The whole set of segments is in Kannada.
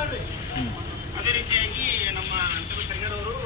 ಅದೇ ರೀತಿಯಾಗಿ ನಮ್ಮ ಖರ್ಗೆರವರು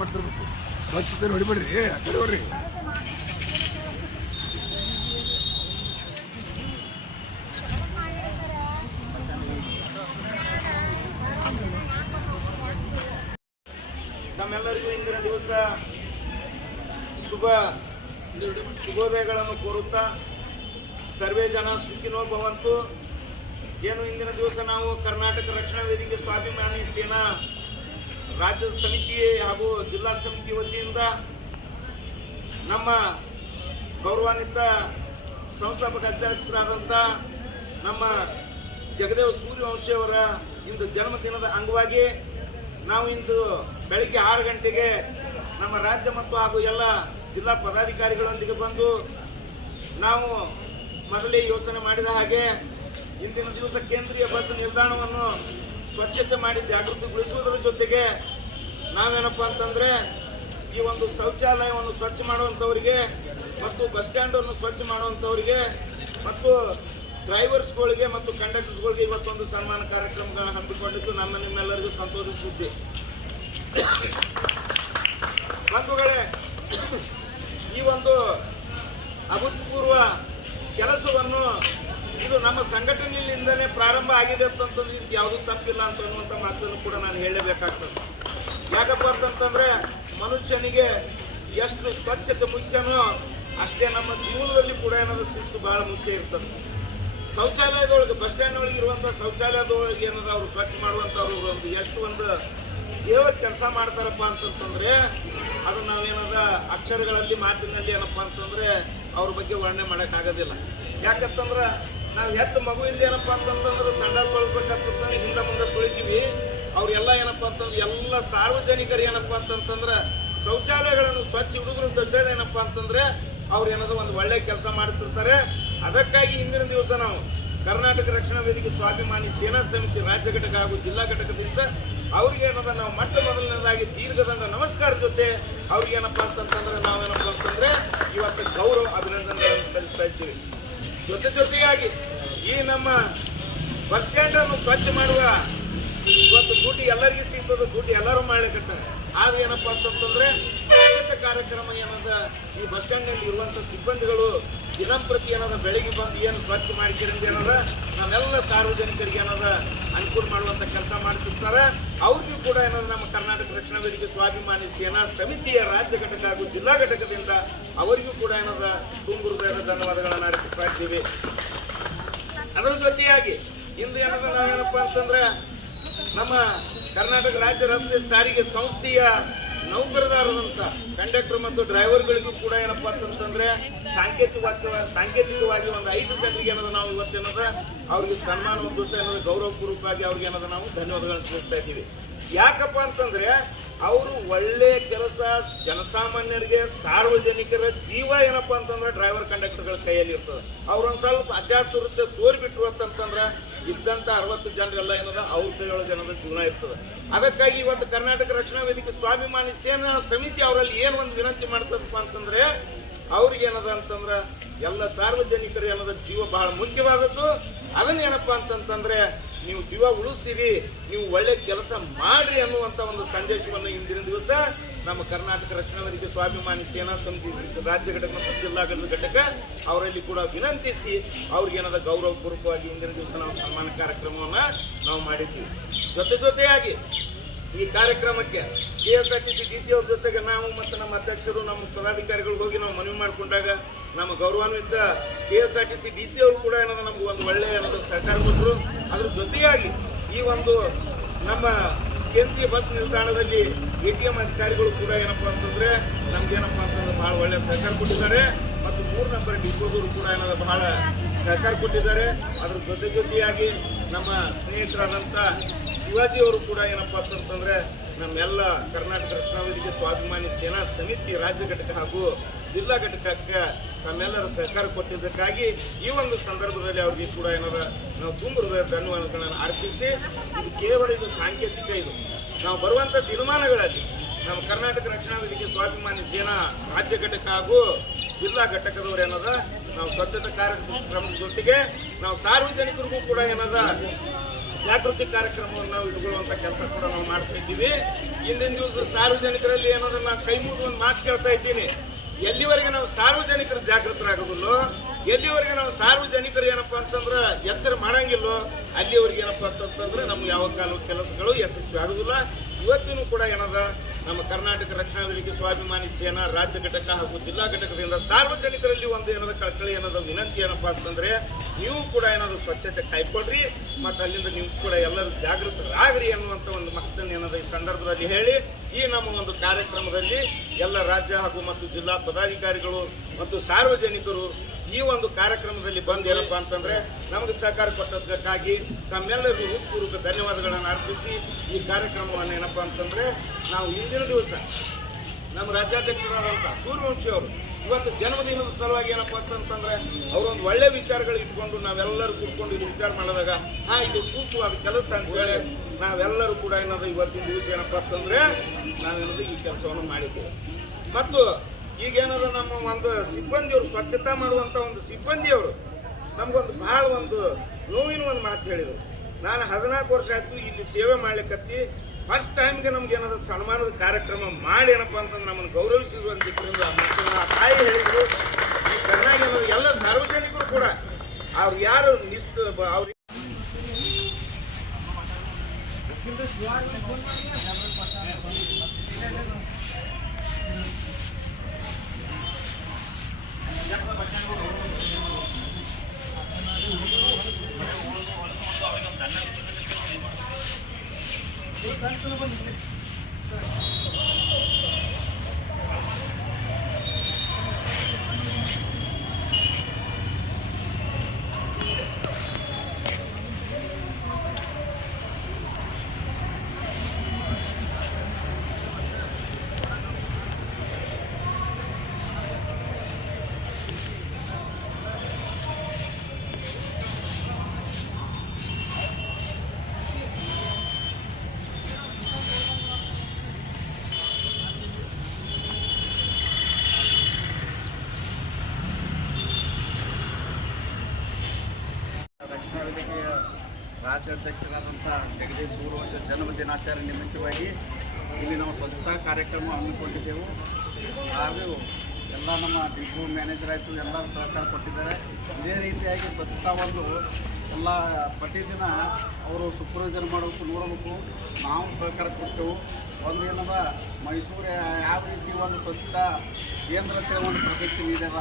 ಮತ್ತು ಸ್ವಚ್ಛತೆ ಹೊಡಿಬೇಡ್ರಿ ಆ ಕಡೆ ಹೋಗ್ರಿ. ನಮ್ಮೆಲ್ಲರಿಗೂ ಇಂದಿನ ದಿವಸ ಶುಭೋದಯಗಳನ್ನು ಕೋರುತ್ತಾ ಸರ್ವೇ ಜನ ಸುಖಿನೋ ಭವಂತು. ಏನು ಇಂದಿನ ದಿವಸ ನಾವು ಕರ್ನಾಟಕ ರಕ್ಷಣಾ ವೇದಿಕೆ ಸ್ವಾಭಿಮಾನಿ ಸೇನಾ ರಾಜ್ಯ ಸಮಿತಿ ಹಾಗೂ ಜಿಲ್ಲಾ ಸಮಿತಿ ವತಿಯಿಂದ ನಮ್ಮ ಗೌರವಾನ್ವಿತ ಸಂಸ್ಥಾಪಕ ಅಧ್ಯಕ್ಷರಾದಂಥ ನಮ್ಮ ಜಗದೇವ್ ಸೂರ್ಯವಂಶಿ ಅವರ ಇಂದು ಜನ್ಮದಿನದ ಅಂಗವಾಗಿ ನಾವು ಇಂದು ಬೆಳಿಗ್ಗೆ 6 ಗಂಟೆಗೆ ನಮ್ಮ ರಾಜ್ಯ ಮತ್ತು ಹಾಗೂ ಎಲ್ಲ ಜಿಲ್ಲಾ ಪದಾಧಿಕಾರಿಗಳೊಂದಿಗೆ ಬಂದು ನಾವು ಮೊದಲೇ ಯೋಚನೆ ಮಾಡಿದ ಹಾಗೆ ಇಂದಿನ ದಿವಸ ಕೇಂದ್ರೀಯ ಬಸ್ ನಿಲ್ದಾಣವನ್ನು ಸ್ವಚ್ಛತೆ ಮಾಡಿ ಜಾಗೃತಿಗೊಳಿಸುವುದರ ಜೊತೆಗೆ ನಾವೇನಪ್ಪ ಅಂತಂದರೆ ಈ ಒಂದು ಶೌಚಾಲಯವನ್ನು ಸ್ವಚ್ಛ ಮಾಡುವಂಥವರಿಗೆ ಮತ್ತು ಬಸ್ ಸ್ಟ್ಯಾಂಡನ್ನು ಸ್ವಚ್ಛ ಮಾಡುವಂಥವರಿಗೆ ಮತ್ತು ಡ್ರೈವರ್ಸ್ಗಳಿಗೆ ಮತ್ತು ಕಂಡಕ್ಟರ್ಸ್ಗಳಿಗೆ ಇವತ್ತೊಂದು ಸನ್ಮಾನ ಕಾರ್ಯಕ್ರಮಗಳನ್ನು ಹಮ್ಮಿಕೊಂಡಿದ್ದು ನಿಮ್ಮೆಲ್ಲರಿಗೂ ಸಂತೋಷಿಸುತ್ತೆ. ಬಂಧುಗಳೇ, ಈ ಒಂದು ಅಭೂತಪೂರ್ವ ಕೆಲಸವನ್ನು ಇದು ನಮ್ಮ ಸಂಘಟನೆಯಿಂದಲೇ ಪ್ರಾರಂಭ ಆಗಿದೆ ಅಂತಂದ್ರೆ ಇದಕ್ಕೆ ಯಾವುದೂ ತಪ್ಪಿಲ್ಲ ಅಂತ ಅನ್ನುವಂಥ ಮಾತನ್ನು ಕೂಡ ನಾನು ಹೇಳಲೇಬೇಕಾಗ್ತದೆ. ಯಾಕಪ್ಪ ಅಂತಂತಂದರೆ ಮನುಷ್ಯನಿಗೆ ಎಷ್ಟು ಸ್ವಚ್ಛತೆ ಮುಖ್ಯನೋ ಅಷ್ಟೇ ನಮ್ಮ ಜೀವನದಲ್ಲಿ ಕೂಡ ಏನಾದರೂ ಶಿಸ್ತು ಭಾಳ ಮುಖ್ಯ ಇರ್ತದೆ. ಶೌಚಾಲಯದೊಳಗೆ ಬಸ್ ಸ್ಟ್ಯಾಂಡ್ ಒಳಗೆ ಇರುವಂಥ ಶೌಚಾಲಯದೊಳಗೆ ಏನದ ಅವರು ಸ್ವಚ್ಛ ಮಾಡುವಂಥವ್ರು ಒಂದು ಎಷ್ಟು ಒಂದು ದೇವರ ಕೆಲಸ ಮಾಡ್ತಾರಪ್ಪ ಅಂತಂತಂದರೆ ಅದು ನಾವೇನದ ಅಕ್ಷರಗಳಲ್ಲಿ ಮಾತಿನಲ್ಲಿ ಏನಪ್ಪ ಅಂತಂದರೆ ಅವ್ರ ಬಗ್ಗೆ ವರ್ಣನೆ ಮಾಡೋಕ್ಕಾಗೋದಿಲ್ಲ. ಯಾಕಂತಂದ್ರೆ ನಾವು ಹೆತ್ತ ಮಗುವಿಂದ ಏನಪ್ಪ ಅಂತಂತಂದ್ರೆ ಸಂಡಾಲ್ ತೊಳಿಸ್ಬೇಕಂತಂದ್ರೆ ಹಿಂದೆ ಮುಂದೆ ತೊಳಿತೀವಿ. ಅವರೆಲ್ಲ ಏನಪ್ಪ ಅಂತಂದ್ರೆ ಎಲ್ಲ ಸಾರ್ವಜನಿಕರು ಏನಪ್ಪ ಅಂತಂತಂದ್ರೆ ಶೌಚಾಲಯಗಳನ್ನು ಸ್ವಚ್ಛ ಹುಡುಗರು ಜೊತೆ ಏನಪ್ಪ ಅಂತಂದರೆ ಅವ್ರು ಏನಾದರೂ ಒಂದು ಒಳ್ಳೆ ಕೆಲಸ ಮಾಡ್ತಿರ್ತಾರೆ. ಅದಕ್ಕಾಗಿ ಇಂದಿನ ದಿವಸ ನಾವು ಕರ್ನಾಟಕ ರಕ್ಷಣಾ ವೇದಿಕೆ ಸ್ವಾಭಿಮಾನಿ ಸೇನಾ ಸಮಿತಿ ರಾಜ್ಯ ಘಟಕ ಹಾಗೂ ಜಿಲ್ಲಾ ಘಟಕದಿಂದ ಅವ್ರಿಗೆ ಏನದ ನಾವು ಮೊದಲನೇದಾಗಿ ದೀರ್ಘದಂಡ ನಮಸ್ಕಾರ ಜೊತೆ ಅವ್ರಿಗೆ ಏನಪ್ಪ ಅಂತಂತಂದ್ರೆ ನಾವೇನಪ್ಪ ಅಂತಂದರೆ ಇವತ್ತು ಗೌರವ ಅಭಿನಂದನೆಗಳನ್ನು ಸಲ್ಲಿಸ್ತಾ ಇದ್ದೀವಿ. ಜೊತೆಯಾಗಿ ಈ ನಮ್ಮ ಬಸ್ ಸ್ಟ್ಯಾಂಡನ್ನು ಸ್ವಚ್ಛ ಮಾಡುವ ಇವತ್ತು ಡ್ಯೂಟಿ ಎಲ್ಲರಿಗೂ ಸಿಗ್ತದೆ, ಡ್ಯೂಟಿ ಎಲ್ಲರೂ ಮಾಡ್ಲಿಕ್ಕತ್ತಾರೆ. ಆದ್ರೆ ಏನಪ್ಪ ಅಂತಂತಂದರೆ ಕಾರ್ಯಕ್ರಮ ಏನದ ಈ ಬಸ್ ಸ್ಟ್ಯಾಂಡ್ನಲ್ಲಿ ಇರುವಂಥ ಸಿಬ್ಬಂದಿಗಳು ದಿನಂಪ್ರತಿ ಏನದ ಬೆಳಿಗ್ಗೆ ಬಂದು ಏನು ಸ್ವಚ್ಛ ಮಾಡಿಕೊಂಡು ಏನದ ನಾವೆಲ್ಲ ಸಾರ್ವಜನಿಕರಿಗೆ ಏನದ ಅನುಕೂಲ ಮಾಡುವಂಥ ಕೆಲಸ ಮಾಡ್ತಿರ್ತಾರೆ. ಅವ್ರಿಗೂ ಕೂಡ ಏನದ ನಮ್ಮ ಕರ್ನಾಟಕ ರಕ್ಷಣಾ ವೇದಿಕೆ ಸ್ವಾಭಿಮಾನಿ ಸೇನಾ ಸಮಿತಿಯ ರಾಜ್ಯ ಘಟಕ ಹಾಗೂ ಜಿಲ್ಲಾ ಘಟಕದಿಂದ ಅವರಿಗೂ ಕೂಡ ಏನದ ತುಂಬ ಹೃದಯದ ಧನ್ಯವಾದಗಳನ್ನು ಅರ್ಪಿಸ್ತಾ ಇದ್ದೀವಿ. ಅದರ ಜೊತೆಯಾಗಿ ಇಂದು ಏನದ ನಾವೇನಪ್ಪ ಅಂತಂದ್ರೆ ನಮ್ಮ ಕರ್ನಾಟಕ ರಾಜ್ಯ ರಸ್ತೆ ಸಾರಿಗೆ ಸಂಸ್ಥೆಯ ನೌಕರದಾರರಂಥ ಕಂಡಕ್ಟರ್ ಮತ್ತು ಡ್ರೈವರ್ಗಳಿಗೂ ಕೂಡ ಏನಪ್ಪ ಅಂತಂತಂದರೆ ಸಾಂಕೇತಿಕವಾಗಿ ಒಂದು 5 ಜನರಿಗೆ ಏನದ ನಾವು ಇವತ್ತೇನದ ಅವ್ರಿಗೆ ಸನ್ಮಾನದ ಜೊತೆ ಏನದ ಗೌರವಪೂರ್ವಕವಾಗಿ ಅವ್ರಿಗೆ ಏನದ ನಾವು ಧನ್ಯವಾದಗಳನ್ನು ತಿಳಿಸ್ತಾ ಇದ್ದೀವಿ. ಯಾಕಪ್ಪ ಅಂತಂದರೆ ಅವರು ಒಳ್ಳೆ ಕೆಲಸ ಜನಸಾಮಾನ್ಯರಿಗೆ ಸಾರ್ವಜನಿಕರ ಜೀವ ಏನಪ್ಪ ಅಂತಂದ್ರೆ ಡ್ರೈವರ್ ಕಂಡಕ್ಟರ್ಗಳ ಕೈಯಲ್ಲಿ ಇರ್ತದೆ. ಅವ್ರೊಂದು ಸ್ವಲ್ಪ ಅಚಾತುರತೆ ತೋರಿಬಿಟ್ರು ಅಂತಂದ್ರೆ ಇದ್ದಂಥ 60 ಜನರೆಲ್ಲ ಏನದ ಅವ್ರ ಕೈಯೊಳಗೆ ಏನದ ಜೀವನ ಇರ್ತದೆ. ಅದಕ್ಕಾಗಿ ಇವತ್ತು ಕರ್ನಾಟಕ ರಕ್ಷಣಾ ವೇದಿಕೆ ಸ್ವಾಭಿಮಾನಿ ಸೇನಾ ಸಮಿತಿ ಅವರಲ್ಲಿ ಏನು ಒಂದು ವಿನಂತಿ ಮಾಡ್ತದಪ್ಪ ಅಂತಂದ್ರೆ ಅವ್ರಿಗೆ ಏನದ ಅಂತಂದ್ರೆ ಎಲ್ಲ ಸಾರ್ವಜನಿಕರು ಏನದ ಜೀವ ಬಹಳ ಮುಖ್ಯವಾದದ್ದು. ಅದನ್ನೇನಪ್ಪ ಅಂತಂತಂದ್ರೆ ನೀವು ಜೀವ ಉಳಿಸ್ತೀರಿ, ನೀವು ಒಳ್ಳೆ ಕೆಲಸ ಮಾಡ್ರಿ ಅನ್ನುವಂಥ ಒಂದು ಸಂದೇಶವನ್ನು ಇಂದಿನ ದಿವಸ ನಮ್ಮ ಕರ್ನಾಟಕ ರಕ್ಷಣಾ ವೇದಿಕೆ ಸ್ವಾಭಿಮಾನಿ ಸೇನಾ ಸಮಿತಿ ರಾಜ್ಯ ಘಟಕ ಮತ್ತು ಜಿಲ್ಲಾ ಘಟಕ ಅವರಲ್ಲಿ ಕೂಡ ವಿನಂತಿಸಿ ಅವ್ರಿಗೆ ಏನದ ಗೌರವಪೂರ್ವಕವಾಗಿ ಇಂದಿನ ದಿವಸ ನಾವು ಸನ್ಮಾನ ಕಾರ್ಯಕ್ರಮವನ್ನು ನಾವು ಮಾಡಿದ್ವಿ. ಜೊತೆಯಾಗಿ ಈ ಕಾರ್ಯಕ್ರಮಕ್ಕೆ KSRTC DC ಅವ್ರ ಜೊತೆಗೆ ನಾವು ಮತ್ತು ನಮ್ಮ ಅಧ್ಯಕ್ಷರು ನಮ್ಮ ಪದಾಧಿಕಾರಿಗಳು ಹೋಗಿ ನಾವು ಮನವಿ ಮಾಡಿಕೊಂಡಾಗ ನಮ್ಮ ಗೌರವಾನ್ವಿತ KSRTC DC ಅವರು ಕೂಡ ಏನದ ನಮ್ಗೆ ಒಂದು ಒಳ್ಳೆಯ ಸಹಕಾರ ಕೊಟ್ಟರು. ಅದ್ರ ಜೊತೆಯಾಗಿ ಈ ಒಂದು ನಮ್ಮ ಕೇಂದ್ರೀಯ ಬಸ್ ನಿಲ್ದಾಣದಲ್ಲಿ ATM ಅಧಿಕಾರಿಗಳು ಕೂಡ ಏನಪ್ಪ ಅಂತಂದ್ರೆ ನಮ್ಗೇನಪ್ಪ ಅಂತಂದ್ರೆ ಬಹಳ ಒಳ್ಳೆಯ ಸಹಕಾರ ಕೊಟ್ಟಿದ್ದಾರೆ. ಮತ್ತು 3 ನಂಬರ್ ಡಿಪೋದವರು ಕೂಡ ಏನದ ಬಹಳ ಸಹಕಾರ ಕೊಟ್ಟಿದ್ದಾರೆ. ಅದ್ರ ಜೊತೆಯಾಗಿ ನಮ್ಮ ಸ್ನೇಹಿತರಾದಂಥ ಶಿವಾಜಿ ಅವರು ಕೂಡ ಏನಪ್ಪ ಅಂತಂತಂದ್ರೆ ನಮ್ಮೆಲ್ಲ ಕರ್ನಾಟಕ ರಕ್ಷಣಾ ವೇದಿಕೆ ಸ್ವಾಭಿಮಾನಿ ಸೇನಾ ಸಮಿತಿ ರಾಜ್ಯ ಘಟಕ ಹಾಗೂ ಜಿಲ್ಲಾ ಘಟಕಕ್ಕೆ ತಮ್ಮೆಲ್ಲರ ಸಹಕಾರ ಕೊಟ್ಟಿದ್ದಕ್ಕಾಗಿ ಈ ಒಂದು ಸಂದರ್ಭದಲ್ಲಿ ಅವ್ರಿಗೆ ಕೂಡ ಏನಾರ ನಾವು ತುಂಬ ಧನ್ಯವಾದಗಳನ್ನು ಅರ್ಪಿಸಿ, ಇದು ಕೇವಲ ಇದು ಸಾಂಕೇತಿಕ. ಇದು ನಾವು ಬರುವಂಥ ದಿನಮಾನಗಳಲ್ಲಿ ನಮ್ಮ ಕರ್ನಾಟಕ ರಕ್ಷಣಾ ವೇದಿಕೆ ಸ್ವಾಭಿಮಾನಿ ಸೇನಾ ರಾಜ್ಯ ಘಟಕ ಹಾಗೂ ಜಿಲ್ಲಾ ಘಟಕದವರು ಏನದ ನಾವು ಸ್ವಚ್ಛತಾ ಕಾರ್ಯಕ್ರಮದ ಜೊತೆಗೆ ನಾವು ಸಾರ್ವಜನಿಕರಿಗೂ ಕೂಡ ಏನದ ಜಾಗೃತಿ ಕಾರ್ಯಕ್ರಮವನ್ನು ನಾವು ಇಟ್ಕೊಳ್ಳುವಂಥ ಕೆಲಸ ಕೂಡ ನಾವು ಮಾಡ್ತಾ ಇದ್ದೀವಿ. ಇಂದಿನ ದಿವಸ ಸಾರ್ವಜನಿಕರಲ್ಲಿ ಏನಂದ್ರೆ ನಾನು ಕೈ ಮುಗಿದು ಒಂದು ಮಾತು ಕೇಳ್ತಾ ಇದ್ದೀನಿ, ಎಲ್ಲಿವರೆಗೆ ನಾವು ಸಾರ್ವಜನಿಕರು ಜಾಗೃತರಾಗೋದಿಲ್ಲೋ, ಎಲ್ಲಿವರೆಗೆ ನಾವು ಸಾರ್ವಜನಿಕರು ಏನಪ್ಪ ಅಂತಂದ್ರೆ ಎಚ್ಚರ ಮಾಡಂಗಿಲ್ಲೋ, ಅಲ್ಲಿವರೆಗೆ ಏನಪ್ಪ ಅಂತಂದ್ರೆ ನಮ್ಗೆ ಯಾವ ಕಾಲ ಕೆಲಸಗಳು ಯಶಸ್ವಿ ಆಗೋದಿಲ್ಲ. ಇವತ್ತಿನೂ ಕೂಡ ಏನದ ನಮ್ಮ ಕರ್ನಾಟಕ ರಕ್ಷಣಾ ವೇದಿಕೆ ಸ್ವಾಭಿಮಾನಿ ಸೇನಾ ರಾಜ್ಯ ಘಟಕ ಹಾಗೂ ಜಿಲ್ಲಾ ಘಟಕದಿಂದ ಸಾರ್ವಜನಿಕರಲ್ಲಿ ಒಂದು ಏನದ ಕಳಕಳಿ ಏನದ ವಿನಂತಿ ಏನಪ್ಪ ಅಂತಂದ್ರೆ ನೀವು ಕೂಡ ಏನಾದ್ರು ಸ್ವಚ್ಛತೆ ಕಾಯ್ಕೊಳ್ರಿ ಮತ್ತು ಅಲ್ಲಿಂದ ನೀವು ಕೂಡ ಎಲ್ಲರೂ ಜಾಗೃತರಾಗ್ರಿ ಅನ್ನುವಂಥ ಒಂದು ಮಾತನ್ನು ಏನದ ಈ ಸಂದರ್ಭದಲ್ಲಿ ಹೇಳಿ ಈ ನಮ್ಮ ಒಂದು ಕಾರ್ಯಕ್ರಮದಲ್ಲಿ ಎಲ್ಲ ರಾಜ್ಯ ಹಾಗೂ ಮತ್ತು ಜಿಲ್ಲಾ ಪದಾಧಿಕಾರಿಗಳು ಮತ್ತು ಸಾರ್ವಜನಿಕರು ಈ ಒಂದು ಕಾರ್ಯಕ್ರಮದಲ್ಲಿ ಬಂದು ಏನಪ್ಪ ಅಂತಂದ್ರೆ ನಮಗೆ ಸಹಕಾರ ಕೊಟ್ಟದ್ದಕ್ಕಾಗಿ ತಮ್ಮೆಲ್ಲರಿಗೂ ಹೃತ್ಪೂರ್ವಕ ಧನ್ಯವಾದಗಳನ್ನು ಅರ್ಪಿಸಿ ಈ ಕಾರ್ಯಕ್ರಮವನ್ನು ಏನಪ್ಪ ಅಂತಂದ್ರೆ ನಾವು ಇಂದಿನ ದಿವಸ ನಮ್ಮ ರಾಜ್ಯಾಧ್ಯಕ್ಷರಾದಂಥ ಸೂರ್ಯವಂಶಿ ಅವರು ಇವತ್ತು ಜನ್ಮದಿನದ ಸಲುವಾಗಿ ಏನಪ್ಪ ಅಂತಂತಂದ್ರೆ ಅವರೊಂದು ಒಳ್ಳೆ ವಿಚಾರಗಳು ಇಟ್ಕೊಂಡು ನಾವೆಲ್ಲರೂ ಕೂತ್ಕೊಂಡು ಇದು ವಿಚಾರ ಮಾಡಿದಾಗ ಇದು ಸೂಕ್ತವಾದ ಕೆಲಸ ಅಂತೇಳಿ ನಾವೆಲ್ಲರೂ ಕೂಡ ಏನದು ಇವತ್ತಿನ ದಿವಸ ಏನಪ್ಪ ಅಂತಂದ್ರೆ ನಾವೇನದು ಈ ಕೆಲಸವನ್ನು ಮಾಡಿದ್ದೇವೆ. ಮತ್ತು ಈಗೇನದ ನಮ್ಮ ಒಂದು ಸಿಬ್ಬಂದಿಯವರು ಸ್ವಚ್ಛತಾ ಮಾಡುವಂಥ ಒಂದು ಸಿಬ್ಬಂದಿಯವರು ನಮಗೊಂದು ಭಾಳ ಒಂದು ನೋವಿನ ಒಂದು ಮಾತು ಹೇಳಿದರು. ನಾನು 14 ವರ್ಷ ಆಯಿತು ಇಲ್ಲಿ ಸೇವೆ ಮಾಡ್ಲಿಕ್ಕತ್ತಿ, ಫಸ್ಟ್ ಟೈಮ್ಗೆ ನಮ್ಗೆ ಏನಾದ್ರು ಸನ್ಮಾನದ ಕಾರ್ಯಕ್ರಮ ಮಾಡಿ ಏನಪ್ಪ ಅಂತಂದ್ರೆ ನಮ್ಮನ್ನು ಗೌರವಿಸುವಂತಿದ್ದರಿಂದ ಆ ತಾಯಿ ಹೇಳಿದರು. ಈ ಚೆನ್ನಾಗಿ ಎಲ್ಲ ಸಾರ್ವಜನಿಕರು ಕೂಡ ಅವ್ರು ಯಾರು ಅವ್ರು ರಕ್ಷಣಾ ವೇದಿಕೆಯ ರಾಜ್ಯಾಧ್ಯಕ್ಷರಾದಂಥ ಜಗದೀಶ್ ಸೂರ್ಯವಂಶ ಜನ್ಮದಿನಾಚರಣೆ ನಿಮಿತ್ತವಾಗಿ ಇಲ್ಲಿ ನಾವು ಸ್ವಚ್ಛತಾ ಕಾರ್ಯಕ್ರಮ ಹಮ್ಮಿಕೊಂಡಿದ್ದೆವು. ಹಾಗೂ ಎಲ್ಲ ನಮ್ಮ ಡಿಪೋ ಮ್ಯಾನೇಜರ್ ಆಯಿತು ಎಲ್ಲರೂ ಸಹಕಾರ ಕೊಟ್ಟಿದ್ದಾರೆ. ಇದೇ ರೀತಿಯಾಗಿ ಸ್ವಚ್ಛತಾ ಒಂದು ಎಲ್ಲ ಪ್ರತಿದಿನ ಅವರು ಸೂಪರ್ವೈಸರ್ ಮಾಡಬೇಕು, ನೋಡಬೇಕು, ನಾವು ಸಹಕಾರ ಕೊಟ್ಟೆವು. ಒಂದು ಏನದ ಮೈಸೂರು ಯಾವ ರೀತಿ ಒಂದು ಸ್ವಚ್ಛತಾ ಕೇಂದ್ರಕ್ಕೆ ಒಂದು ಪ್ರಶಸ್ತಿ ನೀಡ್ಯಾರ,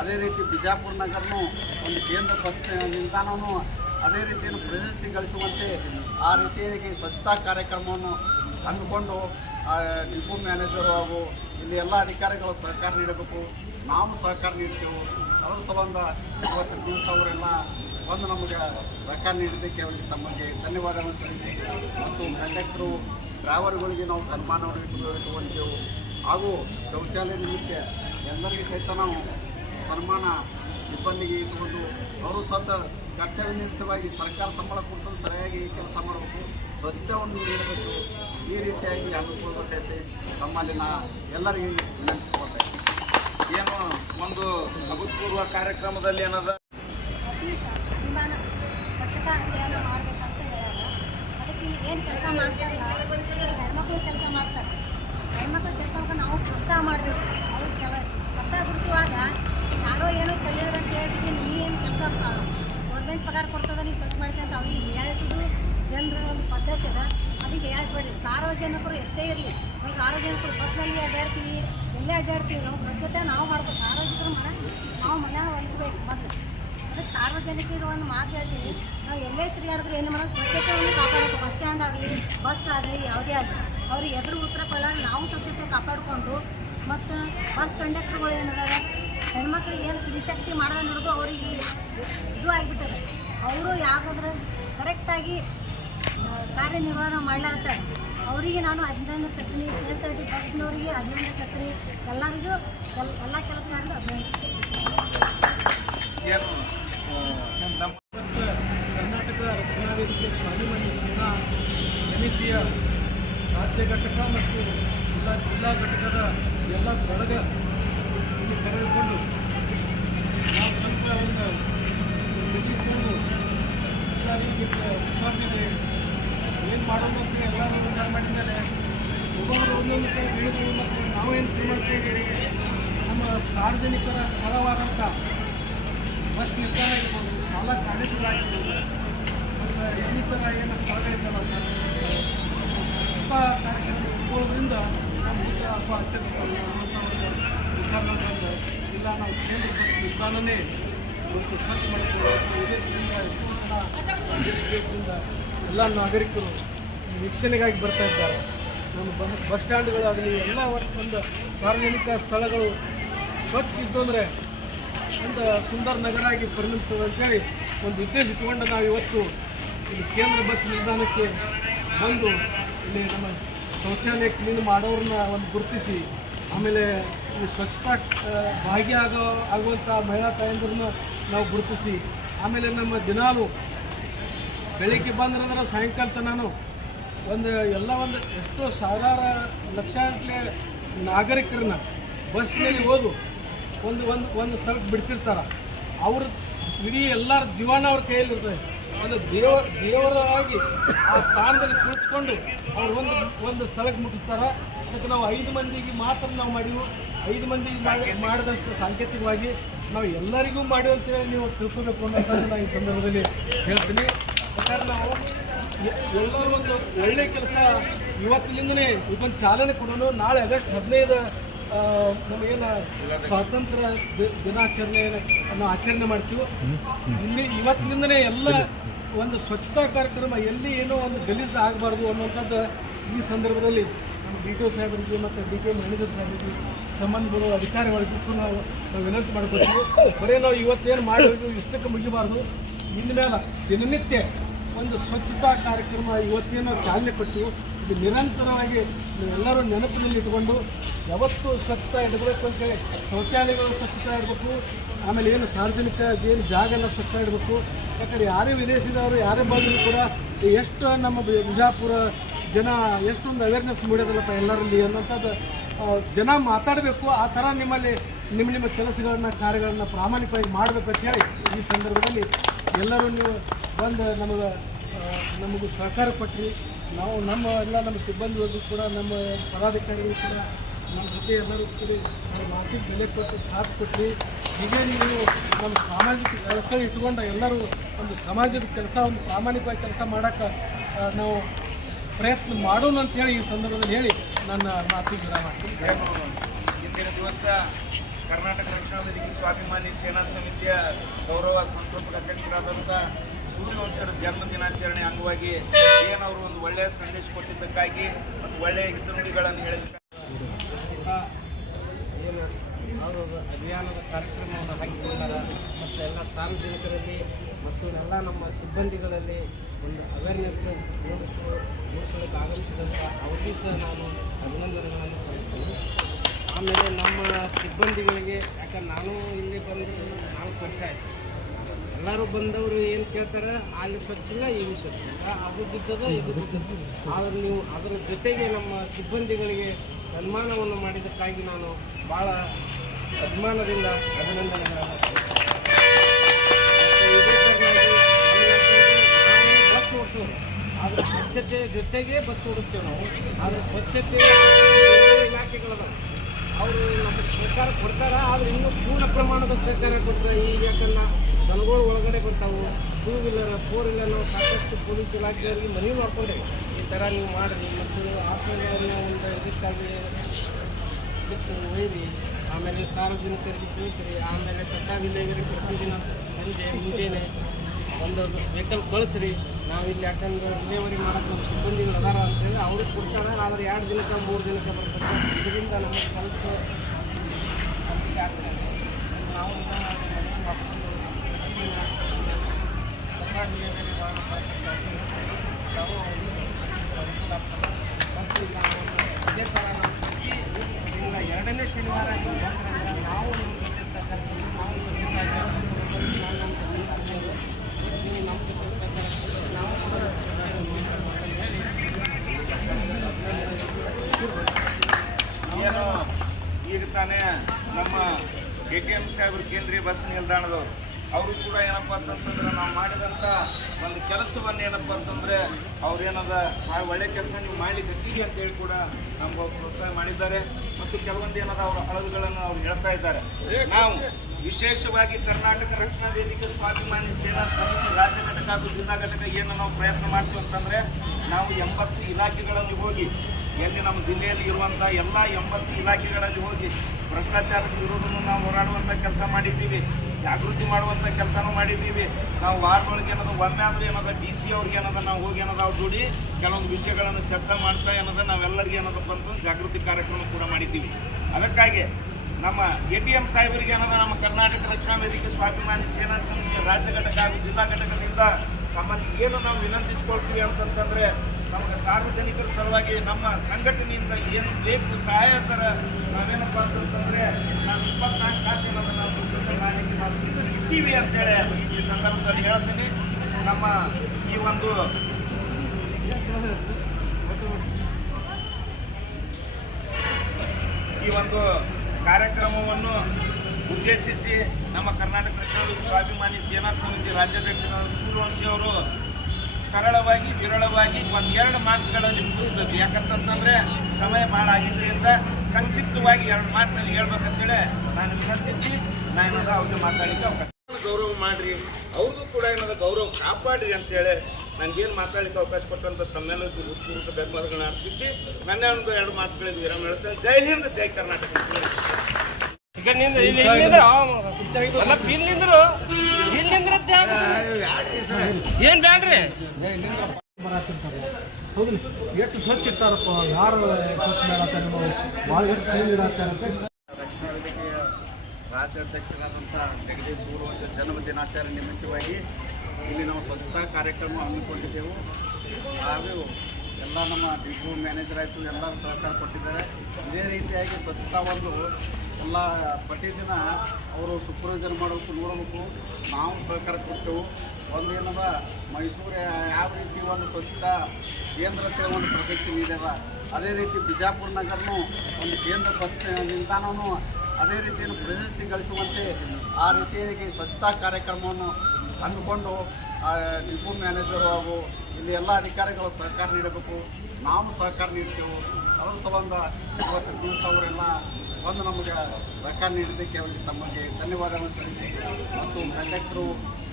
ಅದೇ ರೀತಿ ಬಿಜಾಪುರ ನಗರನೂ ಒಂದು ಕೇಂದ್ರ ಬಸ್ ನಿಲ್ದಾಣವೂ ಅದೇ ರೀತಿಯನ್ನು ಪ್ರಶಸ್ತಿ ಗಳಿಸುವಂತೆ ಆ ರೀತಿಯಾಗಿ ಸ್ವಚ್ಛತಾ ಕಾರ್ಯಕ್ರಮವನ್ನು ಹಮ್ಮಿಕೊಂಡು ಡಿಪೋ ಮ್ಯಾನೇಜರು ಹಾಗೂ ಇಲ್ಲಿ ಎಲ್ಲ ಅಧಿಕಾರಿಗಳು ಸಹಕಾರ ನೀಡಬೇಕು, ನಾವು ಸಹಕಾರ ನೀಡ್ತೇವೆ. ಅದರ ಸಂಬಂಧ ಇವತ್ತು ದಿವಸ ಅವರೆಲ್ಲ ಬಂದು ನಮಗೆ ಸಹಕಾರ ನೀಡಿದ್ದಕ್ಕೆ ಅವರಿಗೆ ತಮಗೆ ಧನ್ಯವಾದಗಳನ್ನು ಸಲ್ಲಿಸಿ ಮತ್ತು ಕಂಡಕ್ಟರು ಡ್ರೈವರ್ಗಳಿಗೆ ನಾವು ಸನ್ಮಾನವನ್ನು ಇಟ್ಟುಕೊಂಡೆವು. ಹಾಗೂ ಶೌಚಾಲಯ ನಿಮಿತ್ತ ಎಲ್ಲರಿಗೂ ಸಹಿತ ನಾವು ಸನ್ಮಾನ ಸಿಬ್ಬಂದಿಗೆ ಇಟ್ಟುಕೊಂಡು ಅವರು ಸ್ವತಃ ಕರ್ತವ್ಯ ನಿಮಿತ್ತವಾಗಿ ಸರ್ಕಾರ ಸಂಬಳ ಕೊಡ್ತದೆ ಸರಿಯಾಗಿ ಕೆಲಸ ಮಾಡಬೇಕು, ಸ್ವಚ್ಛತೆಯನ್ನು ನೀಡಬೇಕು. ಈ ರೀತಿಯಾಗಿ ಹಮ್ಮಿಕೊಳ್ಬೇಕೈತೆ ತಮ್ಮಲ್ಲಿ ಎಲ್ಲರಿಗೂ ವಿನಂತಿಸ್ಕೊಳ್ತಾ ಇದ್ದೀನಿ. ಏನು ಒಂದು ಅಭೂತಪೂರ್ವ ಕಾರ್ಯಕ್ರಮದಲ್ಲಿ ಏನದ ಸ್ವಚ್ಛತಾ ಅಭಿಯಾನ ಮಾಡಬೇಕಂತ ಹೇಳೋಣ. ಅದಕ್ಕೆ ಏನು ಕೆಲಸ ಮಾಡ್ತಾರಲ್ಲ, ಹೆಣ್ಮಕ್ಳು ಕೆಲಸ ಮಾಡ್ತಾರೆ. ಹೆಣ್ಮಕ್ಳು ಕೆಲಸ ನಾವು ಪ್ರೋತ್ಸಾಹ ಮಾಡಬೇಕು. ಅವ್ರು ಕಸ ಗುಡಿಸುವಾಗ ಯಾರೋ ಏನೋ ಚೆಲ್ಲಿದ್ರು ಅಂತ ಹೇಳಿದ್ರೆ ನೀ ಏನು ಕೆಲಸ ಗೌರ್ಮೆಂಟ್ ಪಗಾರ ಕೊಡ್ತದ ನೀವು ಸ್ವಚ್ಛ ಮಾಡ್ತೀವಿ ಅಂತ ಅವ್ರಿಗೆ ಹೀಯಾಳಿಸೋದು ಜನರ ಒಂದು ಪದ್ಧತಿ ಅದ. ಅದಕ್ಕೆ ಹೀಯಾಳಿಸ್ಬೇಡ್ರಿ. ಸಾರ್ವಜನಿಕರು ಎಷ್ಟೇ ಇರಲಿ, ನಾವು ಸಾರ್ವಜನಿಕರು ಬಸ್ನಲ್ಲಿ ಅಡ್ಡಾಡ್ತೀವಿ, ಎಲ್ಲೇ ಅಡ್ಡಾಡ್ತೀವಿ, ನಾವು ಸ್ವಚ್ಛತೆ ನಾವು ಮಾಡ್ಬೇಕು. ಸಾರ್ವಜನಿಕರು ನಾವು ಮನ್ಯಾಗ ವಹಿಸ್ಬೇಕು ಮೊದಲು. ಅದಕ್ಕೆ ಸಾರ್ವಜನಿಕರು ಒಂದು ಮಾತು ಹೇಳ್ತೀವಿ, ನಾವು ಎಲ್ಲೇ ತಿರುಗಾಡಿದ್ರು ಏನು ಮಾಡೋದು, ಸ್ವಚ್ಛತೆಯನ್ನು ಕಾಪಾಡಬೇಕು. ಬಸ್ ಸ್ಟ್ಯಾಂಡ್ ಆಗಲಿ, ಬಸ್ ಆಗಲಿ, ಯಾವುದೇ ಆಗಲಿ ಅವ್ರಿಗೆ ಎದುರು ಉತ್ತರ ಕೊಡಲಾಗ ನಾವು ಸ್ವಚ್ಛತೆ ಕಾಪಾಡಿಕೊಂಡು, ಮತ್ತು ಬಸ್ ಕಂಡಕ್ಟರ್ಗಳು ಏನಿದಾವೆ ಹೆಣ್ಮಕ್ಳಿಗೆ ಏನು ಸ್ತ್ರೀಶಕ್ತಿ ಮಾಡೋದು ನೋಡೋದು ಅವ್ರಿಗೆ ಇದು ಆಗಿಬಿಟ್ಟದೆ. ಅವರು ಯಾಕಂದ್ರೆ ಕರೆಕ್ಟಾಗಿ ಕಾರ್ಯನಿರ್ವಹಣೆ ಮಾಡ್ಲಾಗ್ತಾರೆ. ಅವರಿಗೆ ನಾನು ಅಭಿನಂದನೆ ಸತ್ತೀನಿ. KSRT ಬಸ್ನವರಿಗೆ ಅಭಿನಂದನೆ ಸತ್ತೀನಿ. ಎಲ್ಲರಿಗೂ ಎಲ್ಲ ಕೆಲಸಗಾರರಿಗೂ ಅಭಿನಂದಿಸ್ತೀನಿ. ಕರ್ನಾಟಕ ರಕ್ಷಣಾ ವೇದಿಕೆ ಸ್ವಾಭಿಮಾನಿ ಸೇನಾ ಸಮಿತಿಯ ರಾಜ್ಯ ಘಟಕ ಮತ್ತು ಜಿಲ್ಲಾ ಘಟಕದ ಎಲ್ಲ ಬಳಗ ಇಲ್ಲಿ ಕರೆದುಕೊಂಡು ನಾವು ಸ್ವಲ್ಪ ಒಂದು ತೆಗೆದುಕೊಂಡು ವಿದ್ಯಾರ್ಥಿಗಳಿಗೆ ಏನು ಮಾಡೋದು ಅಂತ ಎಲ್ಲರೂ ವಿಚಾರ ಮಾಡಿದ ಮೇಲೆ ಒಬ್ಬೊಬ್ಬರು ಒಂದೊಂದು ಕೈ ಹೇಳಿದ್ರು. ಮತ್ತು ನಾವೇನು ತಿಳ್ಕೊಳ್ತೀವಿ, ನಮ್ಮ ಸಾರ್ವಜನಿಕರ ಸ್ಥಳವಾದಂಥ ಬಸ್ ನಿಲ್ದಾಣ ಇರ್ಬೋದು, ಶಾಲಾ ಕಾಲೇಜುಗಳಾಗಿರ್ಬೋದು, ಮತ್ತು ಇನ್ನಿತರ ಏನು ಸ್ಥಳಗಳಿದ್ದಾವೆ ಸರ್, ಸ್ವಚ್ಛತಾ ಕಾರ್ಯಕ್ರಮ ಇಟ್ಕೊಳ್ಳೋದ್ರಿಂದ ನಮ್ಮ ಮುಖ್ಯ ಅಥವಾ ಅಧ್ಯಕ್ಷರು ವಿಚಾರ ಬಂದು ಇಲ್ಲ ನಾವು ಕೇಂದ್ರ ಬಸ್ ನಿಲ್ದಾಣನೇ ಒಂದು ಸ್ವಚ್ಛ ಮಾಡಿಕೊಳ್ಳೋದು ದೇಶದಿಂದ ಎಲ್ಲ ನಾಗರಿಕರು ವೀಕ್ಷಣೆಗಾಗಿ ಬರ್ತಾ ಇದ್ದಾರೆ. ನಮ್ಮ ಬಸ್ ಸ್ಟ್ಯಾಂಡ್ಗಳಾಗಲಿ ಎಲ್ಲ ಒಂದು ಸಾರ್ವಜನಿಕ ಸ್ಥಳಗಳು ಸ್ವಚ್ಛ ಇದ್ದು ಅಂದರೆ ಒಂದು ಸುಂದರ ನಗರ ಆಗಿ ಪರಿಣಮಿಸ್ತದೆ ಅಂತೇಳಿ ಒಂದು ಉದ್ದೇಶ ಇಟ್ಕೊಂಡು ನಾವು ಇವತ್ತು ಇಲ್ಲಿ ಕೇಂದ್ರ ಬಸ್ ನಿಲ್ದಾಣಕ್ಕೆ ಬಂದು ಇಲ್ಲಿ ನಮ್ಮ ಶೌಚಾಲಯ ಕ್ಲೀನ್ ಮಾಡೋರನ್ನ ಒಂದು ಗುರುತಿಸಿ, ಆಮೇಲೆ ಈ ಸ್ವಚ್ಛತಾ ಆಗುವಂಥ ಮಹಿಳಾ ತಾಯಂದಿರನ್ನ ನಾವು ಗುರುತಿಸಿ, ಆಮೇಲೆ ನಮ್ಮ ದಿನಾಲು ಬೆಳಿಗ್ಗೆ ಬಂದ್ರಂದ್ರೆ ಸಾಯಂಕಾಲ ತನಕ ಒಂದು ಎಷ್ಟೋ ಸಾವಿರಾರು ಲಕ್ಷಾಂತರ ನಾಗರಿಕರನ್ನ ಬಸ್ನಲ್ಲಿ ಹೋದು ಒಂದು ಸ್ಥಳಕ್ಕೆ ಬಿಡ್ತಿರ್ತಾರೆ. ಅವ್ರ ಇಡೀ ಎಲ್ಲರ ಜೀವನ ಅವ್ರ ಕೈಯಲ್ಲಿರ್ತದೆ. ಒಂದು ದೇವರಾಗಿ ಆ ಸ್ಥಾನದಲ್ಲಿ ಕುಳಿತುಕೊಂಡು ಅವ್ರು ಒಂದು ಸ್ಥಳಕ್ಕೆ ಮುಟ್ಟಿಸ್ತಾರೆ. ಅದಕ್ಕೆ ನಾವು 5 ಮಂದಿಗೆ ಮಾತ್ರ ನಾವು ಮಾಡಿವು. 5 ಮಂದಿಗೆ ಮಾಡಿದಷ್ಟು ಸಾಂಕೇತಿಕವಾಗಿ ನಾವು ಎಲ್ಲರಿಗೂ ಮಾಡಿವು ಅಂತೇಳಿ ನೀವು ತಿಳ್ಕೋಬೇಕು ಅನ್ನೋದನ್ನು ನಾನು ಈ ಸಂದರ್ಭದಲ್ಲಿ ಹೇಳ್ತೀನಿ. ಯಾಕಂದ್ರೆ ನಾವು ಎಲ್ಲರೂ ಒಂದು ಒಳ್ಳೆಯ ಕೆಲಸ ಇವತ್ತಿನಿಂದನೇ ಇದೊಂದು ಚಾಲನೆ ಕೊಡೋಣ. ನಾಳೆ ಆಗಸ್ಟ್ 15 ನಮಗೇನು ಸ್ವಾತಂತ್ರ್ಯ ದಿನಾಚರಣೆಯನ್ನು ಆಚರಣೆ ಮಾಡ್ತೀವಿ. ಇವತ್ತಿನಿಂದನೇ ಎಲ್ಲ ಒಂದು ಸ್ವಚ್ಛತಾ ಕಾರ್ಯಕ್ರಮ ಎಲ್ಲಿ ಏನೋ ಒಂದು ಗಲೀಜು ಆಗಬಾರ್ದು ಅನ್ನುವಂಥದ್ದು ಈ ಸಂದರ್ಭದಲ್ಲಿ ನಮ್ಮ DTO ಸಾಹೇಬರಿಗೆ ಮತ್ತು DK ಮ್ಯಾನೇಜರ್ ಸಾಹೇಬರಿಗೆ ಸಂಬಂಧಗಳು ಅಧಿಕಾರಿಗಳಿಗೂ ನಾವು ವಿನಂತಿ ಮಾಡ್ಕೊತೀವಿ. ಬರೀ ನಾವು ಇವತ್ತೇನು ಮಾಡಿದ್ವಿ ಇಷ್ಟಕ್ಕೆ ಮುಗಿಬಾರ್ದು. ಇನ್ಮೇಲೆ ದಿನನಿತ್ಯ ಒಂದು ಸ್ವಚ್ಛತಾ ಕಾರ್ಯಕ್ರಮ ಇವತ್ತೇನು ಚಾಲನೆ ಕೊಟ್ಟು ಇದು ನಿರಂತರವಾಗಿ ನೀವೆಲ್ಲರೂ ನೆನಪಿನಲ್ಲಿ ಇಟ್ಕೊಂಡು ಯಾವತ್ತೂ ಸ್ವಚ್ಛತಾ ಇಡಬೇಕು ಅಂತೇಳಿ ಶೌಚಾಲಯಗಳು ಸ್ವಚ್ಛತಾ ಇಡಬೇಕು. ಆಮೇಲೆ ಏನು ಸಾರ್ವಜನಿಕ ಏನು ಜಾಗ ಎಲ್ಲ ಸ್ವಚ್ಛ ಇಡಬೇಕು. ಯಾಕಂದರೆ ಯಾರೇ ವಿದೇಶಿದವರು ಯಾರೇ ಬಂದರೂ ಕೂಡ ಎಷ್ಟು ನಮ್ಮ ಬಿಜಾಪುರ ಜನ ಎಷ್ಟೊಂದು ಅವೇರ್ನೆಸ್ ಮೂಡೋದಲ್ಲಪ್ಪ ಎಲ್ಲರಲ್ಲಿ ಅನ್ನೋಂಥದ್ದು ಜನ ಮಾತಾಡಬೇಕು. ಆ ಥರ ನಿಮ್ಮ ಕೆಲಸಗಳನ್ನು ಕಾರ್ಯಗಳನ್ನು ಪ್ರಾಮಾಣಿಕವಾಗಿ ಮಾಡಬೇಕು ಅಂತೇಳಿ ಈ ಸಂದರ್ಭದಲ್ಲಿ ಎಲ್ಲರೂ ನೀವು ಬಂದು ನಮಗೂ ಸಹಕಾರ ಕೊಟ್ಟರಿ. ನಾವು ನಮ್ಮ ಸಿಬ್ಬಂದಿಗಳಿಗೂ ಕೂಡ ನಮ್ಮ ಪದಾಧಿಕಾರಿಗಳು ಕೂಡ ನಮ್ಮ ಜೊತೆ ಎಲ್ಲರೂ ಕೂಡಿ ಮಾತಿಗೆ ಬೆಲೆ ಕೊಟ್ಟು ಸಾಥ್ ಕೊಟ್ಟರಿ. ಹೀಗೆ ನೀವು ನಮ್ಮ ಸಾಮಾಜಿಕ ಕೆಲಸ ಇಟ್ಕೊಂಡು ಎಲ್ಲರೂ ಒಂದು ಸಮಾಜದ ಕೆಲಸ ಒಂದು ಪ್ರಾಮಾಣಿಕವಾಗಿ ಕೆಲಸ ಮಾಡೋಕ್ಕೆ ನಾವು ಪ್ರಯತ್ನ ಮಾಡೋಣ ಅಂತೇಳಿ ಈ ಸಂದರ್ಭದಲ್ಲಿ ಹೇಳಿ ನನ್ನ ಮಾತಿಗೆ ವಿರಾಮ ಮಾಡ್ತೀನಿ. ಇಂದಿನ ದಿವಸ ಕರ್ನಾಟಕ ರಕ್ಷಣಾ ವೇದಿಕೆ ಸ್ವಾಭಿಮಾನಿ ಸೇನಾ ಸಮಿತಿಯ ಗೌರವ ಸಂಸ್ಥಾಪಕ ಅಧ್ಯಕ್ಷರಾದಂಥ ಸೂರ್ಯವಂಶರ ಜನ್ಮ ದಿನಾಚರಣೆ ಅಂಗವಾಗಿ ಏನವರು ಒಂದು ಒಳ್ಳೆಯ ಸಂದೇಶ ಕೊಟ್ಟಿದ್ದಕ್ಕಾಗಿ ಮತ್ತು ಒಳ್ಳೆಯ ಹಿತನುಡಿಗಳನ್ನು ಹೇಳಿದ್ದಕ್ಕಾಗಿ ಏನು ಅವರು ಅಭಿಯಾನದ ಕಾರ್ಯಕ್ರಮವನ್ನು ಹಾಕಿಕೊಂಡಾರ ಮತ್ತು ಎಲ್ಲ ಸಾರ್ವಜನಿಕರಲ್ಲಿ ಮತ್ತು ಎಲ್ಲ ನಮ್ಮ ಸಿಬ್ಬಂದಿಗಳಲ್ಲಿ ಒಂದು ಅವೇರ್ನೆಸ್ ಮೂಡಿಸಲಿಕ್ಕೆ ಆಗಮಿಸಿದಂಥ ಅವ್ರಿಗೆ ಸಹ ನಾನು ಅಭಿನಂದನೆಗಳನ್ನು ಸಲ್ಲಿಸ್ತೀನಿ. ಆಮೇಲೆ ನಮ್ಮ ಸಿಬ್ಬಂದಿಗಳಿಗೆ, ಯಾಕಂದ್ರೆ ನಾನು ಇಲ್ಲಿ ಬಂದು 4 ವರ್ಷ ಆಯಿತು, ಎಲ್ಲರೂ ಬಂದವರು ಏನು ಕೇಳ್ತಾರೆ, ಅಲ್ಲಿ ಸ್ವಚ್ಛ ಇಲ್ಲ, ಇಲ್ಲಿ ಸ್ವಚ್ಛ ಇಲ್ಲ, ಅದು ಬಿದ್ದದ ಇದು ಬಿದ್ದದ. ಆದರೆ ನೀವು ಅದರ ಜೊತೆಗೆ ನಮ್ಮ ಸಿಬ್ಬಂದಿಗಳಿಗೆ ಸನ್ಮಾನವನ್ನು ಮಾಡಿದ್ದಕ್ಕಾಗಿ ನಾನು ಭಾಳ ಅಭಿಮಾನದಿಂದ ಅಭಿನಂದನೆಗಳನ್ನು ಸಲ್ಲಿಸ್ತೇನೆ. ಇದೇ ಕಾರಣವಾಗಿ ನಾವು ಬಸ್ ಓಡಿಸೋರು, ಆದರೆ ಸ್ವಚ್ಛತೆ ಜೊತೆಗೆ ಬಸ್ ಓಡಿಸ್ತೇವೆ ನಾವು. ಆದರೆ ಸ್ವಚ್ಛತೆ ಇಲಾಖೆಗಳದ ಅವರು ನಮಗೆ ಸರ್ಕಾರ ಕೊಡ್ತಾರೆ, ಆದರೆ ಇನ್ನೂ ಪೂರ್ಣ ಪ್ರಮಾಣದ ಸರ್ಕಾರ ಕೊಡ್ತಾರೆ. ಈಗ ಯಾಕಂದ್ರೆ ದನಗಳು ಒಳಗಡೆ ಬರ್ತಾವೆ, 2 ವೀಲರ್ 4 ವೀಲರ್ ನಾವು ಸಾಕಷ್ಟು ಪೊಲೀಸ್ ಇಲಾಖೆಯವರಿಗೆ ಮನವಿ ಮಾಡ್ಕೊಂಡೇವೆ, ಈ ಥರ ನೀವು ಮಾಡಿರಿ ಮತ್ತು ಆಸ್ಪತ್ರೆಯವ್ರನ್ನ ಒಂದು ಇದಕ್ಕಾಗಿ ಬಿಟ್ಟು ಒಯ್ಯಿರಿ, ಆಮೇಲೆ ಸಾರ್ವಜನಿಕರಿಗೆ ತಿಳಿಸಿರಿ, ಆಮೇಲೆ ಕಸ ವಿಲೇವಾರಿ ಪ್ರತಿದಿನ ಸಂಜೆ ಮುಂಜಾನೆ ಒಂದು ವೆಹಿಕಲ್ ಕಳಿಸ್ರಿ. ನಾವು ಇಲ್ಲಿ ಯಾಕಂದ್ರೆ ವಿಲೇವಾರಿ ಮಾಡೋಕ್ಕೆ ನಮ್ಮ ಸಿಬ್ಬಂದಿಗಳು ಅದಾರ ಅಂತೇಳಿ ಅವ್ರಿಗೆ ಕೊಡ್ತಾರೆ, ಆದರೆ 2 ದಿನಕ್ಕೆ 3 ದಿನಕ್ಕೆ ಬರ್ತಾರೆ. ಇದರಿಂದ ನಮಗೆ ಸ್ವಲ್ಪ ಸಮಸ್ಯೆ ಆಗ್ತದೆ. ನಾವು ಮನೆಯಲ್ಲಿ ಮಾಡ್ಕೊಂಡು ಕಸ ವಿಲೇವಾರಿ ಮಾಡೋ ನಾವು ಅನುಕೂಲ ಆಗ್ತದೆ. ಬಸ್ ಇಲ್ಲ, ಇದೇ ಥರ ನಮ್ಮ ಇಲ್ಲ 2ನೇ ಶನಿವಾರ ನಾವು ನಮ್ಮ ಜೊತೆ ಕರ್ಕೊಂಡು ನಾವು ನಮ್ಮ ಜೊತೆ ನಾವು ಏನು ಈಗ ತಾನೇ ನಮ್ಮ ATM ಸಾಹೇಬ್ರ ಕೇಂದ್ರೀಯ ಬಸ್ ನಿಲ್ದಾಣದವರು ಅವರು ಕೂಡ ಏನಪ್ಪ ಅಂತಂತಂದ್ರೆ ನಾವು ಮಾಡಿದಂಥ ಒಂದು ಕೆಲಸವನ್ನು ಏನಪ್ಪ ಅಂತಂದರೆ ಅವ್ರೇನದ ಆ ಒಳ್ಳೆ ಕೆಲಸ ನೀವು ಮಾಡಲಿಕ್ಕೆ ಅಂತೇಳಿ ಕೂಡ ನಮ್ಗೆ ಪ್ರೋತ್ಸಾಹ ಮಾಡಿದ್ದಾರೆ. ಮತ್ತು ಕೆಲವೊಂದು ಏನದ ಅವರ ಅಳವುಗಳನ್ನು ಅವ್ರು ಹೇಳ್ತಾ ಇದ್ದಾರೆ. ನಾವು ವಿಶೇಷವಾಗಿ ಕರ್ನಾಟಕ ರಕ್ಷಣಾ ವೇದಿಕೆ ಸ್ವಾಭಿಮಾನಿ ಸೇನಾ ಸಮಿತಿ ರಾಜ್ಯ ಘಟಕ ಹಾಗೂ ಜಿಲ್ಲಾ ಘಟಕ ಏನು ನಾವು ಪ್ರಯತ್ನ ಮಾಡ್ತೀವಿ ಅಂತಂದರೆ, ನಾವು 80 ಇಲಾಖೆಗಳಲ್ಲಿ ಹೋಗಿ, ಎಲ್ಲಿ ನಮ್ಮ ಜಿಲ್ಲೆಯಲ್ಲಿ ಇರುವಂಥ ಎಲ್ಲ 80 ಇಲಾಖೆಗಳಲ್ಲಿ ಹೋಗಿ ಭ್ರಷ್ಟಾಚಾರದ ವಿರೋಧವನ್ನು ನಾವು ಹೋರಾಡುವಂಥ ಕೆಲಸ ಮಾಡಿದ್ದೀವಿ, ಜಾಗೃತಿ ಮಾಡುವಂಥ ಕೆಲಸನೂ ಮಾಡಿದ್ದೀವಿ. ನಾವು ವಾರದೊಳಗೆ ಏನದ ಒಮ್ಮೆ ಆದರೂ ಏನದ DC ಅವ್ರಿಗೆ ಏನದ ನಾವು ಹೋಗಿ ಏನದ ಅವ್ರ ಜೋಡಿ ಕೆಲವೊಂದು ವಿಷಯಗಳನ್ನು ಚರ್ಚೆ ಮಾಡ್ತಾ ಏನದ ನಾವೆಲ್ಲರಿಗೆ ಏನದಪ್ಪ ಅಂತ ಜಾಗೃತಿ ಕಾರ್ಯಕ್ರಮ ಕೂಡ ಮಾಡಿದ್ದೀವಿ. ಅದಕ್ಕಾಗಿ ನಮ್ಮ ATM ಸಾಹೇಬರಿಗೆ ಏನದ ನಮ್ಮ ಕರ್ನಾಟಕ ರಕ್ಷಣಾ ವೇದಿಕೆ ಸ್ವಾಭಿಮಾನಿ ಸೇನಾ ಸಮಿತಿ ರಾಜ್ಯ ಘಟಕ ಹಾಗೂ ಜಿಲ್ಲಾ ಘಟಕದಿಂದ ನಮ್ಮಲ್ಲಿ ಏನು ನಾವು ವಿನಂತಿಸ್ಕೊಳ್ತೀವಿ ಅಂತಂತಂದರೆ, ನಮಗೆ ಸಾರ್ವಜನಿಕರ ಸಲುವಾಗಿ ನಮ್ಮ ಸಂಘಟನೆಯಿಂದ ಏನು ಬೇಕು ಸಹಾಯ ಸರ ನಾವೇನಪ್ಪ ಅಂತಂತಂದರೆ ನಾವು 24 ತಾಸು ಅನ್ನೋದನ್ನು ನಾವು ದುಡ್ಡು ಮಾಡಲಿಕ್ಕೆ ನಾವು ಇದ್ದೀವಿ ಅಂತೇಳಿ ಈ ಸಂದರ್ಭದಲ್ಲಿ ಹೇಳ್ತೀನಿ. ನಮ್ಮ ಈ ಒಂದು ಕಾರ್ಯಕ್ರಮವನ್ನು ಉದ್ದೇಶಿಸಿ ನಮ್ಮ ಕರ್ನಾಟಕ ರಕ್ಷಣಾ ಸ್ವಾಭಿಮಾನಿ ಸೇನಾ ಸಮಿತಿ ರಾಜ್ಯಾಧ್ಯಕ್ಷರಾದ ಸೂರ್ಯವಂಶಿ ಅವರು ಸರಳವಾಗಿ ವಿರಳವಾಗಿ 1-2 ಮಾತುಗಳಲ್ಲಿ ಮುಗಿಸ್ಬೇಕು. ಯಾಕಂತಂದರೆ ಸಮಯ ಭಾಳ ಆಗಿದ್ದರಿಂದ ಸಂಕ್ಷಿಪ್ತವಾಗಿ 2 ಮಾತಿನಲ್ಲಿ ಹೇಳ್ಬೇಕಂತೇಳಿ ನಾನು ವಿನಂತಿಸಿ ನಾನೇನದ ಅವ್ರಿಗೆ ಮಾತಾಡಲಿಕ್ಕೆ ಅವಕಾಶ. ಗೌರವ ಮಾಡಿರಿ, ಅವ್ರಿಗೂ ಕೂಡ ಏನದ ಗೌರವ ಕಾಪಾಡಿರಿ ಅಂತೇಳಿ ನನಗೇನು ಮಾತಾಡಲಿಕ್ಕೆ ಅವಕಾಶ ಕೊಟ್ಟಂತ ತಮ್ಮೆಲ್ಲರಿಗೂ ಹೃತ್ಪೂರ್ವಕ ಧನ್ಯವಾದಗಳನ್ನ ಅರ್ಪಿಸಿ ನನ್ನ ಒಂದು 2 ಮಾತುಗಳಿಗೆ ವಿರಾಮ ಹೇಳ್ತೇನೆ. ಜೈ ಹಿಂದ್, ಜೈ ಕರ್ನಾಟಕ. ಈಗ ನಿಂದ್ರು ಏನು ಬ್ಯಾಡ್ರಿ ಹೌದು, ಎಷ್ಟು ಸ್ವಚ್ಛ ಇರ್ತಾರಪ್ಪ, ಯಾರು ಸ್ವಚ್ಛ ಮಾಡತ್ತಾರೆ, ಭಾಳ ಎಷ್ಟು ಕ್ಲೀನ್ ಇರತ್ತಾರೆ. ರಕ್ಷಣಾ ವೇದಿಕೆಯ ರಾಜ್ಯಾಧ್ಯಕ್ಷರಾದಂಥ ಜಗದೀಶ್ ಸೂರ್ಯವಂಶ ಜನ್ಮದಿನಾಚರಣೆ ನಿಮಿತ್ತವಾಗಿ ಇಲ್ಲಿ ನಾವು ಸ್ವಚ್ಛತಾ ಕಾರ್ಯಕ್ರಮ ಹಮ್ಮಿಕೊಂಡಿದ್ದೆವು. ಹಾಗೂ ಎಲ್ಲ ನಮ್ಮ ಡಿಪೋ ಮ್ಯಾನೇಜರ್ ಆಯಿತು, ಎಲ್ಲರೂ ಸಹಕಾರ ಕೊಟ್ಟಿದ್ದಾರೆ. ಇದೇ ರೀತಿಯಾಗಿ ಸ್ವಚ್ಛತಾ ಒಂದು ಎಲ್ಲ ಪ್ರತಿದಿನ ಅವರು ಸೂಪರ್ವೈಸರ್ ಮಾಡಬೇಕು, ನೋಡಬೇಕು, ನಾವು ಸಹಕಾರ ಕೊಟ್ಟೆವು. ಒಂದು ಏನದ ಮೈಸೂರು ಯಾವ ರೀತಿ ಒಂದು ಸ್ವಚ್ಛತಾ ಕೇಂದ್ರ ಒಂದು ಪ್ರಶಸ್ತಿ ನೀಡ್ಯಾರ, ಅದೇ ರೀತಿ ಬಿಜಾಪುರ ನಗರನೂ ಒಂದು ಕೇಂದ್ರ ಬಸ್ ನಿಲ್ದಾಣವೂ ಅದೇ ರೀತಿಯನ್ನು ಪ್ರಶಸ್ತಿ ಗಳಿಸುವಂತೆ ಆ ರೀತಿಯಾಗಿ ಸ್ವಚ್ಛತಾ ಕಾರ್ಯಕ್ರಮವನ್ನು ಹಮ್ಮಿಕೊಂಡು ಡಿಪೋ ಮ್ಯಾನೇಜರು ಹಾಗೂ ಇಲ್ಲಿ ಎಲ್ಲ ಅಧಿಕಾರಿಗಳು ಸಹಕಾರ ನೀಡಬೇಕು, ನಾವು ಸಹಕಾರ ನೀಡ್ತೇವೆ. ಅದರ ಸಂಬಂಧ ಇವತ್ತು ದಿವಸ ಅವರೆಲ್ಲ ಒಂದು ನಮಗೆ ಸಹಕಾರ ನೀಡಿದ್ದಕ್ಕೆ ಅವರಿಗೆ ತಮಗೆ ಧನ್ಯವಾದಗಳನ್ನು ಸಲ್ಲಿಸಿ ಮತ್ತು ಕಂಡಕ್ಟರು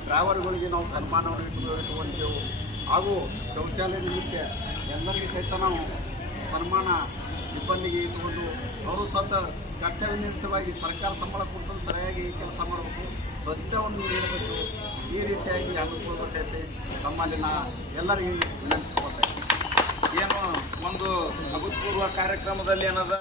ಡ್ರೈವರ್ಗಳಿಗೆ ನಾವು ಸನ್ಮಾನವನ್ನು ಇಟ್ಟುಕೊಂಡೆವು. ಹಾಗೂ ಶೌಚಾಲಯ ನಿಮಿತ್ತ ಎಲ್ಲರಿಗೂ ಸಹಿತ ನಾವು ಸನ್ಮಾನ ಸಿಬ್ಬಂದಿಗೆ ಇಟ್ಟುಕೊಂಡು ಅವರು ಸ್ವತಃ ಕರ್ತವ್ಯ ನಿಮಿತ್ತವಾಗಿ ಸರ್ಕಾರ ಸಂಬಳ ಕೊಡ್ತದೆ ಸರಿಯಾಗಿ ಕೆಲಸ ಮಾಡಬೇಕು, ಸ್ವಚ್ಛತೆಯನ್ನು ನೀಡಬೇಕು. ಈ ರೀತಿಯಾಗಿ ಹಮ್ಮಿಕೊಳ್ಬೇಕೈತೆ ತಮ್ಮಲ್ಲಿ ಎಲ್ಲರಿಗೂ ವಿನಂತಿಸ್ಕೊಳ್ತಾ ಇದ್ದೀನಿ. ಏನು ಒಂದು ಅಭೂತಪೂರ್ವ ಕಾರ್ಯಕ್ರಮದಲ್ಲಿ ಏನದ